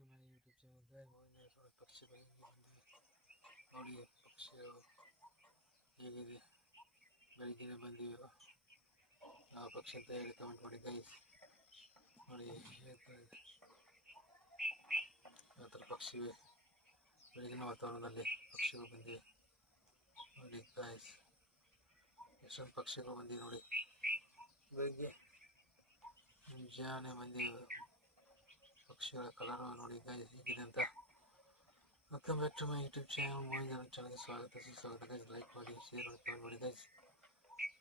To my YouTube channel ಗಾಯ ಮೋಹನ್ ನೋಡಿ ಪಕ್ಷಿಗಳು ನೋಡಿ ಪಕ್ಷಿಗಳು ಹೇಗಿದೆ ಬೆಳಿಗ್ಗೆ ಬಂದಿವೆ ಆ ಪಕ್ಷಿ ಅಂತ ಹೇಳಿ ಕಮೆಂಟ್ ಮಾಡಿ ಗೈಸ್ ನೋಡಿ ಹೇಳ್ತಾ ಇದೆ ಯಾವ ಥರ ಪಕ್ಷಿವೆ ಬೆಳಗಿನ ವಾತಾವರಣದಲ್ಲಿ ಪಕ್ಷಿಗಳು ಬಂದಿವೆ ನೋಡಿ ಗಾಯ್ಸ್ ಎಷ್ಟೊಂದು ಪಕ್ಷಿಗಳು ಬಂದಿವೆ ನೋಡಿ ಬೆಳಿಗ್ಗೆ ಮುಂಜಾನೆ ಬಂದಿವೆ ಪಕ್ಷಿಗಳ ಕಲರ್ ನೋಡಿ ಗೈಸ್ ಹೇಗಿದೆ ಅಂತ? Welcome back to my YouTube channel movie ಚಾನಲ್ಗೆ ಸ್ವಾಗತ. ಸುಸ್ವಾಗತ ಗೈಸ್ ಲೈಕ್ ಮಾಡಿ ಶೇರ್ ಮಾಡಿ ಕಮೆಂಟ್ ಮಾಡಿ ಗೈಸ್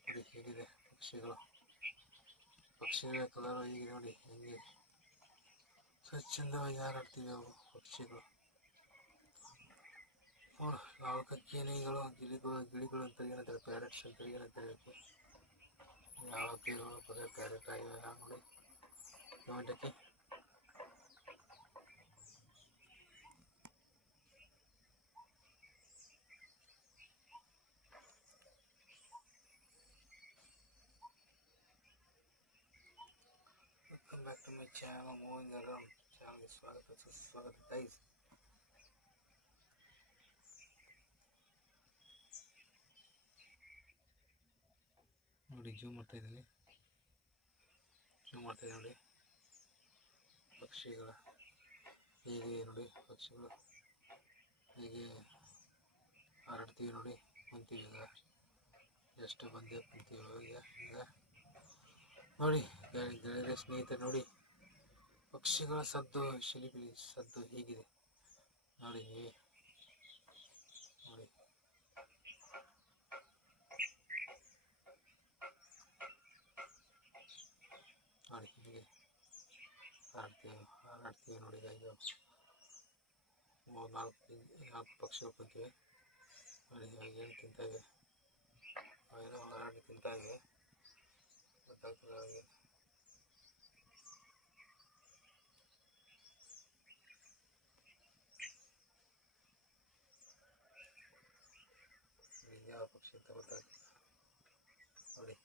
ನೋಡಿ ಹೇಗಿದೆ ಪಕ್ಷಿಗಳು. ಪಕ್ಷಿಗಳ ಕಲರ್ ಹೀಗೆ ನೋಡಿ, ಹೆಂಗೆ? ಸ್ವಚ್ಛಂದವಾಗಿ ಹಾರಾಡ್ತೀವಿ ಅವು ಪಕ್ಷಿಗಳು. ನೋಡು ಯಾವ ಕೇನಿಗಳು ಗಿಳಿಗಳು ಗಿಳಿಗಳು ಅಂತ ಏನಂತಾರೆ ಪ್ಯಾರೆಟ್ಸ್ ಅಂತ ಏನಂತಾರೆ ಯಾವ ಪದ ಪ್ಯಾರೆಟ್ ಆಗಿವೆ ನೋಡಿ. ಕಮೆಂಟ್ ಹಾಕಿ to my channel, ಚಾನಲ್ಗೆ ಸ್ವಾಗತ ಸುಸ್ವಾಗತ. ಗೈಸ್ ನೋಡಿ ಜೂಮ್ ಮಾಡ್ತಾ ಇದ್ದೀನಿ. ಜೂಮ್ ಮಾಡ್ತಾ ಇದ್ದೀನಿ ನೋಡಿ. ಪಕ್ಷಿಗಳ ಹೀಗೆ ನೋಡಿ ಪಕ್ಷಿಗಳು ಹೀಗೆ ಹರಡ್ತೀವಿ ನೋಡಿ. ಕುಂತೀವಿ ಈಗ. ಎಷ್ಟು ಬಂದೆ ಕುಂತೀವಿ ಈಗ ಈಗ ನೋಡಿ, ಗೆಳ- ಸ್ನೇಹಿತ ನೋಡಿ. ಪಕ್ಷಿಗಳ ಸದ್ದು, ಶಿಲಿಪಿಲಿ ಸದ್ದು ಹೇಗಿದೆ. ನೋಡಿ ನೋಡಿ. ನೋಡಿ, ಹೀಗೆ. ಹಾರಾಡ್ತೀವಿ ಹಾರಾಡ್ತೀವಿ ನೋಡಿ ಮೂರು, ನಾಲ್ಕು ನಾಲ್ಕು ಪಕ್ಷಿಗಳು ಕುಂತಿವೆ ನೋಡಿ ಏನು ತಿಂತಾ ಇವೆ ಅವೇನೋ ಹಾರಾಡಿ ತಿಂತಾ ಇವೆ ಗೊತ್ತಾಗ್ತದೆ ಅವ್ರಿಗೆ ಈಗ ಯಾವ ಪಕ್ಷಿ ಅಂತ ಗೊತ್ತಾಗ್ತದೆ ನೋಡಿ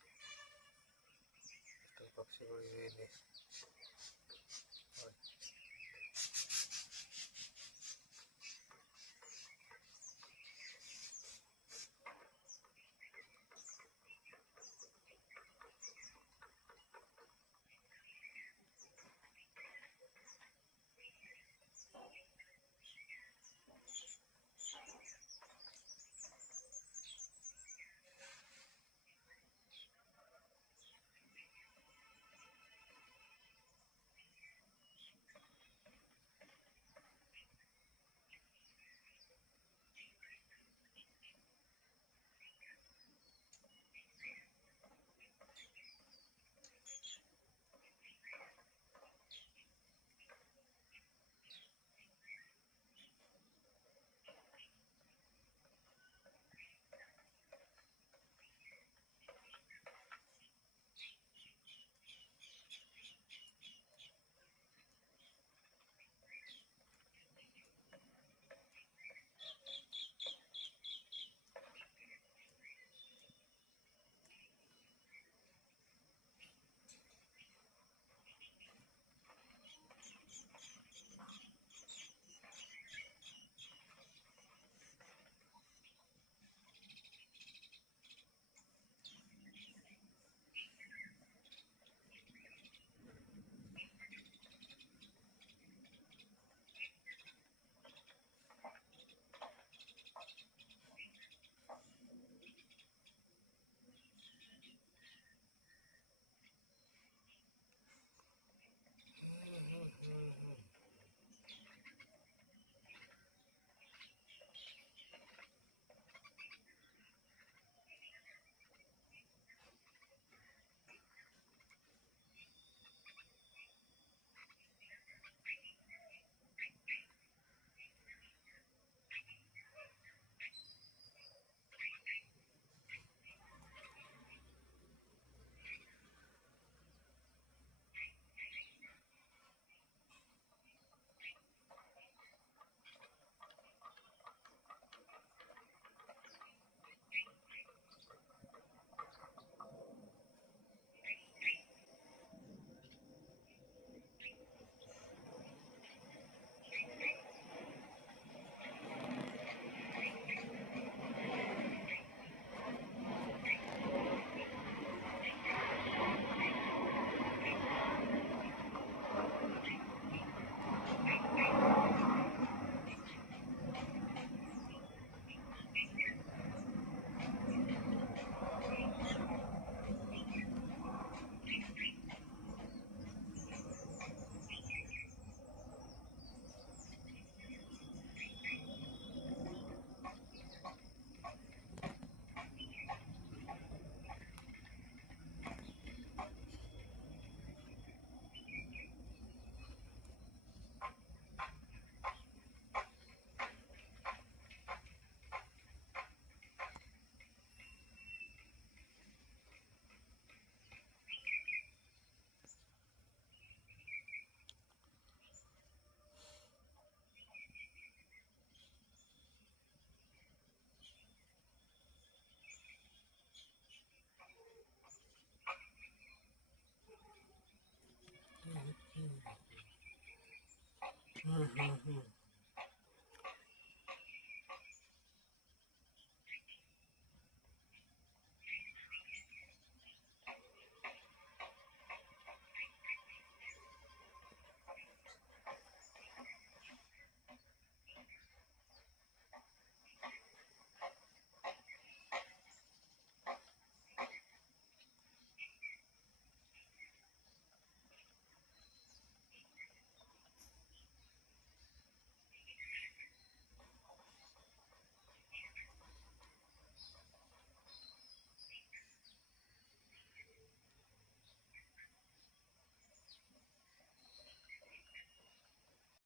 Mm-hmm.